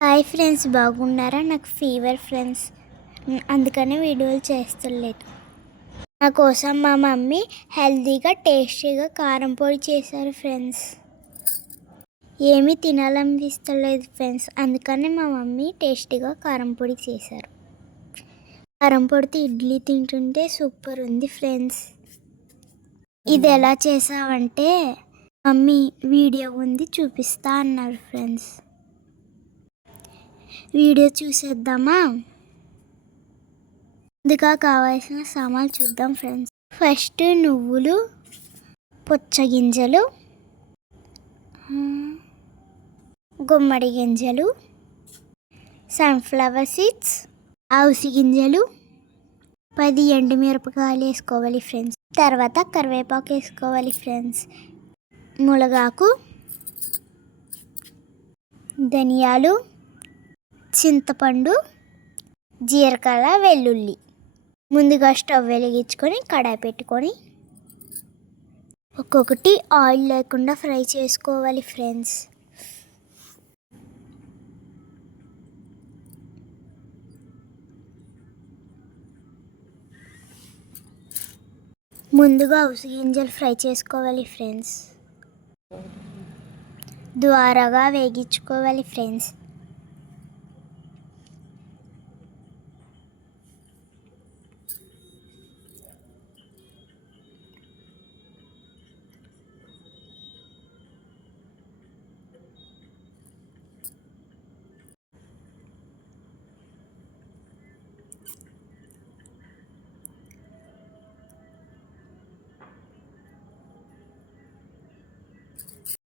Hi friends బాగున్నారా? నాకు fever friends. అందుకనే వీడియోలు చేస్తలేదు. నా కోసం మా మమ్మీ హెల్తీగా టేస్టీగా కారం పొడి చేశారు ఫ్రెండ్స్. ఏమీ తినాలనిపిస్తలేదు ఫ్రెండ్స్. అందుకనే మా మమ్మీ టేస్టీగా కారం పొడి చేశారు. కారం పొడితో ఇడ్లీ తింటుంటే సూపర్ ఉంది ఫ్రెండ్స్. ఇది ఎలా చేసావంటే మమ్మీ వీడియో ఉంది చూపిస్తా అన్నారు ఫ్రెండ్స్. వీడియో చూసేద్దామా? ముందుగా కావాల్సిన సామాన్లు చూద్దాం ఫ్రెండ్స్. ఫస్ట్ నువ్వులు పుచ్చగింజలు గుమ్మడి గింజలు సన్ఫ్లవర్ సీడ్స్ ఆవుసి గింజలు పది ఎండుమిరపకాయలు వేసుకోవాలి ఫ్రెండ్స్. తర్వాత కరివేపాకు వేసుకోవాలి ఫ్రెండ్స్. మునగాకు ధనియాలు చింతపండు జీలకర్ర వెల్లుల్లి. ముందుగా స్టవ్ వెలిగించుకొని కడాయి పెట్టుకొని ఒక్కొక్కటి ఆయిల్ లేకుండా ఫ్రై చేసుకోవాలి ఫ్రెండ్స్. ముందుగా ఉసి గింజలు ఫ్రై చేసుకోవాలి ఫ్రెండ్స్. ద్వారాగా వేగించుకోవాలి ఫ్రెండ్స్.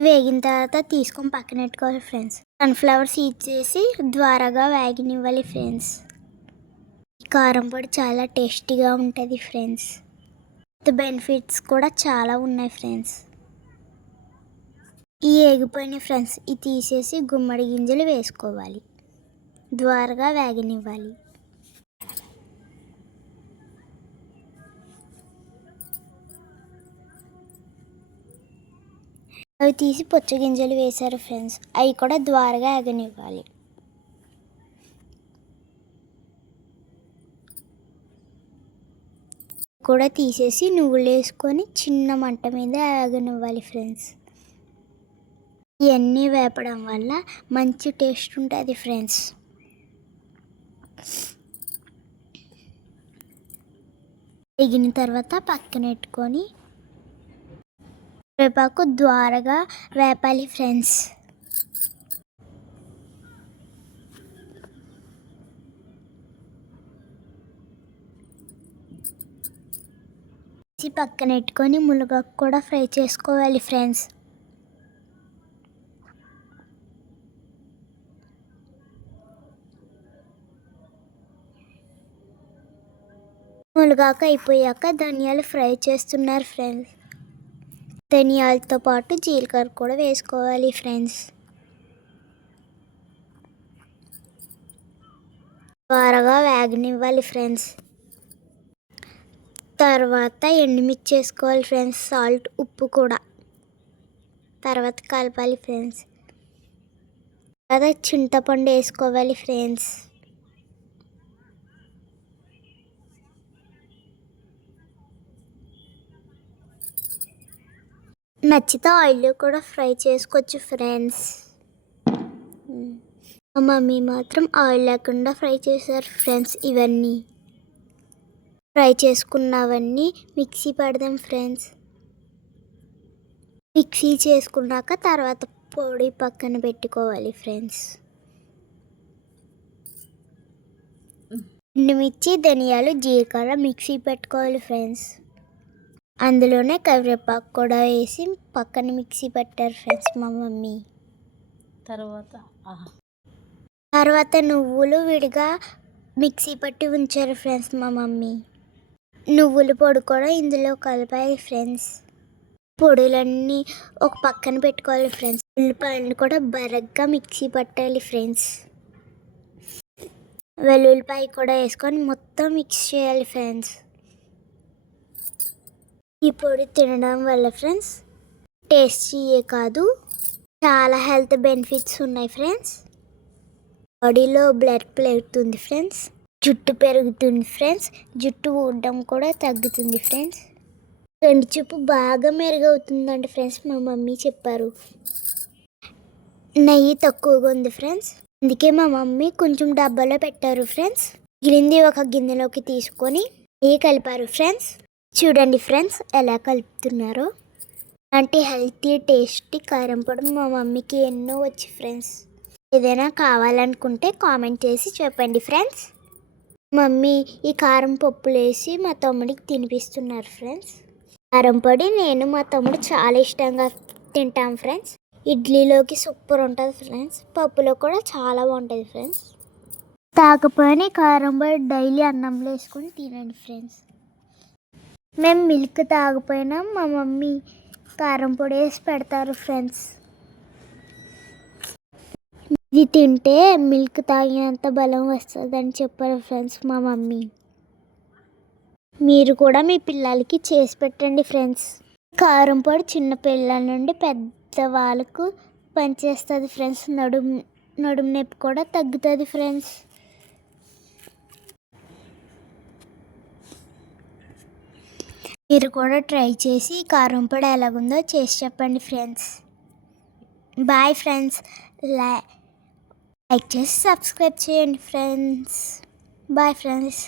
వేగిన తర్వాత తీసుకొని పక్కన పెట్టుకోవాలి ఫ్రెండ్స్ సన్ఫ్లవర్ సీడ్స్ వేసి ద్వారాగా వేగనివ్వాలి ఫ్రెండ్స్ కారం పొడి చాలా టేస్టీగా ఉంటుంది ఫ్రెండ్స్ బెనిఫిట్స్ కూడా చాలా ఉన్నాయి ఫ్రెండ్స్ ఈ ఏగిపోయిన ఫ్రెండ్స్ ఇది తీసేసి గుమ్మడి గింజలు వేసుకోవాలి. ద్వారగా వేగనివ్వాలి. అవి తీసి పుచ్చగింజలు వేశారు ఫ్రెండ్స్. అవి కూడా ద్వారగా ఎగనివ్వాలి కూడా తీసేసి నువ్వులు వేసుకొని చిన్న మంట మీద ఎగనివ్వాలి ఫ్రెండ్స్. ఇవన్నీ వేపడం వల్ల మంచి టేస్ట్ ఉంటుంది ఫ్రెండ్స్. ఎగిన తర్వాత పక్కన పెట్టుకొని వేపాకు ద్వారగా వేపాలి ఫ్రెండ్స్. పక్కన పెట్టుకొని మునగాకు కూడా ఫ్రై చేసుకోవాలి ఫ్రెండ్స్. మునగాకు అయిపోయాక ధనియాలు ఫ్రై చేస్తున్నారు ఫ్రెండ్స్. ధనియాలతో పాటు జీలకర్ర కూడా వేసుకోవాలి ఫ్రెండ్స్ త్వరగా వేగనివ్వాలి ఫ్రెండ్స్ తర్వాత ఎండుమిర్చి వేసుకోవాలి ఫ్రెండ్స్ సాల్ట్ ఉప్పు కూడా. తర్వాత కలపాలి ఫ్రెండ్స్ తర్వాత చింతపండు వేసుకోవాలి ఫ్రెండ్స్ నచ్చితే ఆయిల్ కూడా ఫ్రై చేసుకోవచ్చు ఫ్రెండ్స్ మా మమ్మీ మాత్రం ఆయిల్ లేకుండా ఫ్రై చేశారు ఫ్రెండ్స్ ఇవన్నీ. ఫ్రై చేసుకున్నవన్నీ మిక్సీ పడదాం ఫ్రెండ్స్ మిక్సీ చేసుకున్నాక తర్వాత పొడి పక్కన పెట్టుకోవాలి ఫ్రెండ్స్ ఎండుమిర్చి ధనియాలు జీలకర్ర మిక్సీ పెట్టుకోవాలి ఫ్రెండ్స్ అందులోనే కరివేపాకు కూడా వేసి పక్కన మిక్సీ పెట్టారు ఫ్రెండ్స్ మా మమ్మీ. తర్వాత తర్వాత నువ్వులు విడిగా మిక్సీ పట్టి ఉంచారు ఫ్రెండ్స్ మా మమ్మీ. నువ్వుల పొడి కూడా ఇందులో కలిపాయి ఫ్రెండ్స్. పొడులన్నీ ఒక పక్కన పెట్టుకోవాలి ఫ్రెండ్స్. ఉల్లిపాయలు కూడా బరగ్గా మిక్సీ పట్టాలి ఫ్రెండ్స్. వెల్లుల్లిపాయ కూడా వేసుకొని మొత్తం మిక్స్ చేయాలి ఫ్రెండ్స్. ఈ పొడి తినడం వల్ల ఫ్రెండ్స్ టేస్టీయే కాదు. చాలా హెల్త్ బెనిఫిట్స్ ఉన్నాయి ఫ్రెండ్స్. బాడీలో బ్లడ్ పెరుగుతుంది ఫ్రెండ్స్. జుట్టు పెరుగుతుంది ఫ్రెండ్స్. జుట్టు ఊడడం కూడా తగ్గుతుంది ఫ్రెండ్స్. రెండు చూపు బాగా మెరుగవుతుందండి ఫ్రెండ్స్ మా మమ్మీ చెప్పారు. నెయ్యి తక్కువగా ఉంది ఫ్రెండ్స్. అందుకే మా మమ్మీ కొంచెం డబ్బాలో పెట్టారు ఫ్రెండ్స్. మిగిలింది ఒక గిన్నెలోకి తీసుకొని నెయ్యి కలిపారు ఫ్రెండ్స్. చూడండి ఫ్రెండ్స్ ఎలా కలుపుతున్నారో? అంటే హెల్తీ టేస్టీ కారం పొడి మా మమ్మీకి ఎన్నో వచ్చి ఫ్రెండ్స్. ఏదైనా కావాలనుకుంటే కామెంట్ చేసి చెప్పండి ఫ్రెండ్స్. మమ్మీ ఈ కారం పప్పులు వేసి మా తమ్ముడికి తినిపిస్తున్నారు ఫ్రెండ్స్. కారం పొడి నేను మా తమ్ముడు చాలా ఇష్టంగా తింటాం ఫ్రెండ్స్. ఇడ్లీలోకి సూపర్ ఉంటుంది ఫ్రెండ్స్. పప్పులో కూడా చాలా బాగుంటుంది ఫ్రెండ్స్. కాకపోయినా కారం పొడి డైలీ అన్నంలో వేసుకొని తినండి ఫ్రెండ్స్. మేము మిల్క్ తాగిపోయినా మా మమ్మీ కారం పొడి వేసి పెడతారు ఫ్రెండ్స్ ఇది తింటే మిల్క్ తాగినంత బలం వస్తుందని చెప్పారు ఫ్రెండ్స్ మా మమ్మీ. మీరు కూడా మీ పిల్లలకి చేసి పెట్టండి ఫ్రెండ్స్ కారం పొడి చిన్న పిల్లల నుండి పెద్ద వాళ్ళకు పనిచేస్తుంది ఫ్రెండ్స్ నడుము నడుము నొప్పి కూడా తగ్గుతుంది ఫ్రెండ్స్ మీరు కూడా ట్రై చేసి కారం పొడి ఎలాగుందో చేసి చెప్పండి ఫ్రెండ్స్. బాయ్ ఫ్రెండ్స్ లైక్ చేసి సబ్స్క్రైబ్ చేయండి ఫ్రెండ్స్. Bye friends